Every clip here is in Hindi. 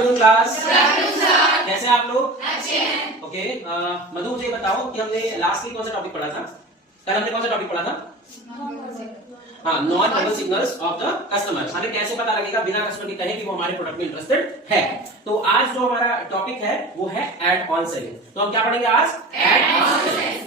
Afternoon class. कैसे हैं आप लोग? अच्छे हैं। ओके, मधु मुझे बताओ कि हमने लास्ट वीक कौन सा टॉपिक पढ़ा था? कल हमने कौन सा टॉपिक पढ़ा था? हाँ, non verbal signals of the customer. हमें कैसे पता लगेगा बिना कस्टमर के कहे कि वो हमारे प्रोडक्ट में इंटरेस्टेड है। तो आज जो हमारा टॉपिक है वो है एड ऑन सेलिंग। तो हम क्या पढ़ेंगे आज? Add on selling.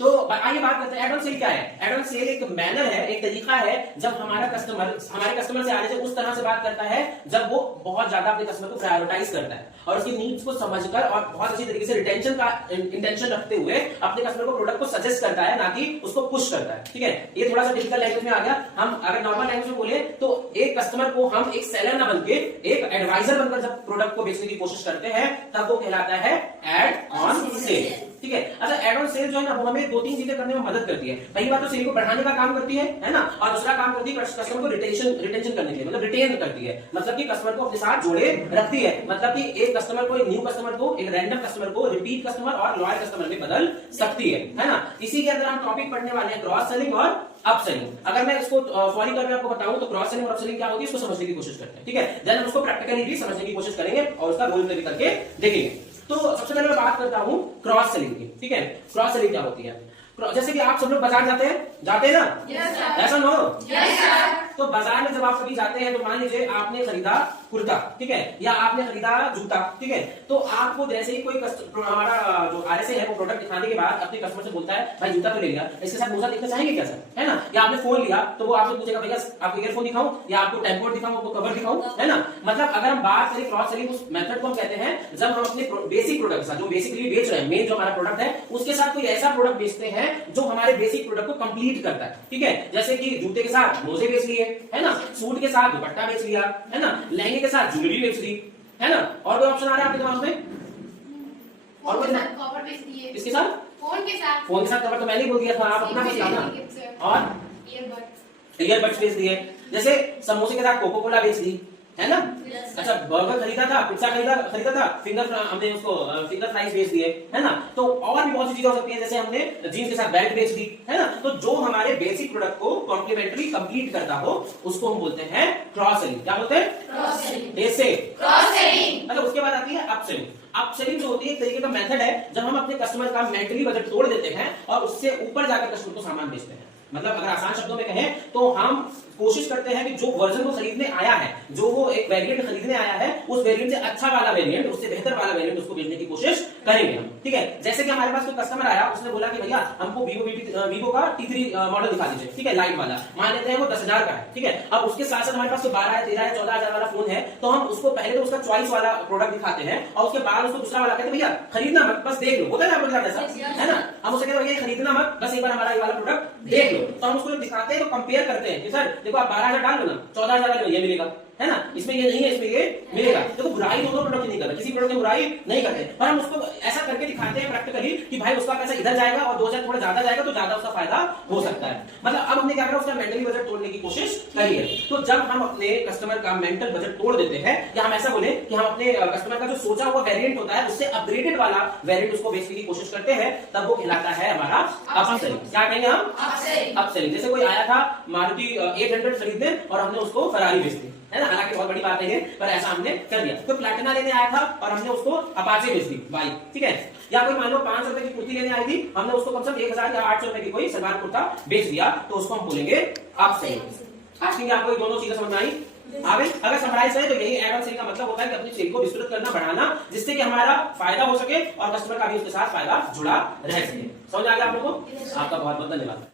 तो आइए बात करते हैं एड ऑन सेल क्या है। एड ऑन सेल एक मैनर है, एक तरीका है जब हमारे कस्टमर से आने से उस तरह से बात करता है जब वो बहुत ज्यादा अपने कस्टमर को प्रायोरिटाइज करता है और उसकी नीड्स को समझकर और बहुत अच्छी तरीके से रिटेंशन का इंटेंशन रखते हुए अपने कस्टमर को प्रोडक्ट को सजेस्ट करता है, ना कि उसको पुश करता है। ठीक है, ये थोड़ा सा टिपिकल लैंग्वेज में आ गया। हम अगर नॉर्मल लैंग्वेज में बोले तो एक कस्टमर को हम एक सेलर ना बनके एक एडवाइजर बनकर जब प्रोडक्ट को बेचने की कोशिश करते हैं तब वो कहलाता है एड ऑन सेल। ठीक है, अच्छा एड ऑन सेल जो है ना वो हमें दो तीन चीजें करने में मदद करती है। पहली बात तो सेल को बढ़ाने का काम करती है ना, और दूसरा काम करती है कस्टमर को रिटेंशन करने के लिए, मतलब रिटेन करती है, मतलब कि कस्टमर को अपने साथ जोड़े रखती है। मतलब कि एक कस्टमर को, एक न्यू कस्टमर को, एक रैंडम कस्टमर को रिपीट कस्टमर और लॉयल कस्टमर में बदल सकती है ना। इसी के अंदर हम टॉपिक पढ़ने वाले हैं क्रॉस सेलिंग और अप सेलिंग। अगर मैं इसको फॉरी करके आपको बताऊं तो क्रॉस सेलिंग और अप सेलिंग क्या होती है इसको समझने की कोशिश करते हैं। ठीक है, देन हम उसको प्रैक्टिकली भी समझने की कोशिश करेंगे और उसका रोल प्ले भी करके देखेंगे। तो सबसे पहले मैं बात करता हूं क्रॉस सेलिंग की। ठीक है, क्रॉस सेलिंग क्या होती है? जैसे कि आप सब लोग बाजार जाते हैं ना? ऐसा नो? तो बाजार में जब आप कभी जाते हैं तो मान लीजिए आपने खरीदा कुर्ता, ठीक है, या आपने खरीदा जूता, ठीक है, तो आपको जैसे ही कोई हमारा जो आरएसए है वो प्रोडक्ट दिखाने के बाद अपने कस्टमर से बोलता है भाई जूता तो ले लिया, इसके साथ मोजा देखना चाहेंगे क्या सर, है ना? या आपने फोन लिया तो वो आपसे पूछेगा भैया आपको ईयरफोन दिखाऊं या आपको टेम्पोर्ड दिखाऊं, आपको कवर दिखाऊं, है ना? मतलब अगर हम बात करें क्रॉस सेलिंग उस मेथड को हम कहते हैं जब हम अपने बेसिक प्रोडक्ट जो बेसिकली बेच रहे हैं, मेन जो हमारा प्रोडक्ट है उसके साथ कोई ऐसा प्रोडक्ट बेचते हैं जो हमारे बेसिक प्रोडक्ट को कंप्लीट करता है। ठीक है, जैसे कि जूते के साथ मोजे बेच लिए, है ना, सूट के साथ दुपट्टा बेच लिया, है ना, लहंगे के साथ ज्वेलरी बेच ली, है ना, और कोई ऑप्शन आ रहा है आपके दिमाग में? और कोई कवर बेच दिए, किसके साथ? फोन के साथ कवर तो मैंने ही बोल दिया था, आप अपना बेच लेना। और ईयरबड्स बेच दिए, जैसे समोसे के साथ कोको कोला बेच दी, है ना? अच्छा बर्गर खरीदा था, पिज्जा खरीदा था, हमने उसको फिंगर फ्राइज बेच दिए, है ना? तो और भी बहुत सी चीजें हो सकती है, जैसे हमने जीन्स के साथ बेल्ट बेच दी, है ना? तो जो हमारे बेसिक प्रोडक्ट को कॉम्प्लीमेंट्री कंप्लीट करता हो उसको हम बोलते हैं क्रॉस सेलिंग। क्या बोलते हैं? Cross selling. ऐसे क्रॉस सेलिंग। मतलब उसके बाद आती है अप सेलिंग। अप सेलिंग जो होती है एक तरीके का मेथड है जब हम अपने कस्टमर का मेंटली बजट तोड़ देते हैं और उससे ऊपर जाकर कस्टमर को सामान बेचते हैं। मतलब अगर आसान शब्दों में कहें तो हम कोशिश करते हैं कि जो वर्जन वो खरीदने आया है, जो वो एक वेरिएंट खरीदने आया है, उस वेरिएंट से अच्छा वाला वेरिएंट, उससे बेहतर वाला वेरिएंट उसको बेचने की कोशिश करेंगे हम। ठीक है, जैसे कि हमारे पास कोई कस्टमर आया, उसने बोला कि भैया हमको वीवो का T3 मॉडल दिखा दीजिए, ठीक है, लाइट वाला, मान लेते हैं वो 10,000 का है। ठीक है, अब उसके साथ साथ हमारे पास 12, 13, 14,000 वाला फोन है, तो हम उसको पहले तो उसका चॉइस वाला प्रोडक्ट दिखाते हैं और उसके बाद उसको दूसरा वाला कहते हैं भैया खरीदना मत, बस देख लो, होता है ना आपके साथ ऐसा, है ना? हम उससे कहते हैं भैया खरीदना मत, बस एक बार हमारा ये वाला प्रोडक्ट देख लो। तो हम उसको दिखाते हैं तो कंपेयर करते हैं कि सर देखो आप 12,000 डाल लो ना, 14,000 वाले में ये मिलेगा, है ना, इसमें ये नहीं है, इसमें ये मिलेगा। देखो बुराई दोनों प्रोडक्ट की नहीं करते, किसी प्रोडक्ट की बुराई नहीं करते, पर हम उसको ऐसा करके दिखाते हैं प्रैक्टिकली कि भाई उसका पैसा इधर जाएगा और 2,000 थोड़ा ज्यादा जाएगा तो ज्यादा उसका फायदा हो सकता है। मतलब अब हमने क्या करा, उसका मेंटली बजट तोड़ने की कोशिश करी है। तो जब हम अपने कस्टमर का मेंटल बजट तोड़ देते हैं, या हम ऐसा बोले कि हम अपने कस्टमर का जो सोचा हुआ वेरिएंट होता है उससे अपग्रेडेड वाला वेरिएंट उसको बेचने की कोशिश करते हैं, तब वो कहलाता है हमारा अप सेलिंग। क्या कहेंगे हम? Up selling. जैसे कोई आया था मारुति 800 खरीदने और हमने उसको फरारी बेच दी, है ना, हालांकि बहुत बड़ी बात है पर ऐसा हमने कर दिया। कोई प्लैटिना लेने आया था और हमने उसको अपाचे बेच दी बाइक, ठीक है, या कोई मान लो 500 रुपए की कुर्ती लेने आई थी, हमने उसको कम से कम 1,000 या 800 रुपए की कोई सलवार कुर्ता बेच दिया, तो उसको हम बोलेंगे अप सेलिंग। आज की आपको दोनों चीजें समझ में आई? अगर समराइज है तो यही एड ऑन सेलिंग का मतलब होता है कि अपनी सेल को विस्तृत करना, बढ़ाना, जिससे कि हमारा फायदा हो सके और कस्टमर का भी उसके साथ फायदा जुड़ा रह सके। समझ आ गया आप लोगों को? आपका बहुत बहुत धन्यवाद।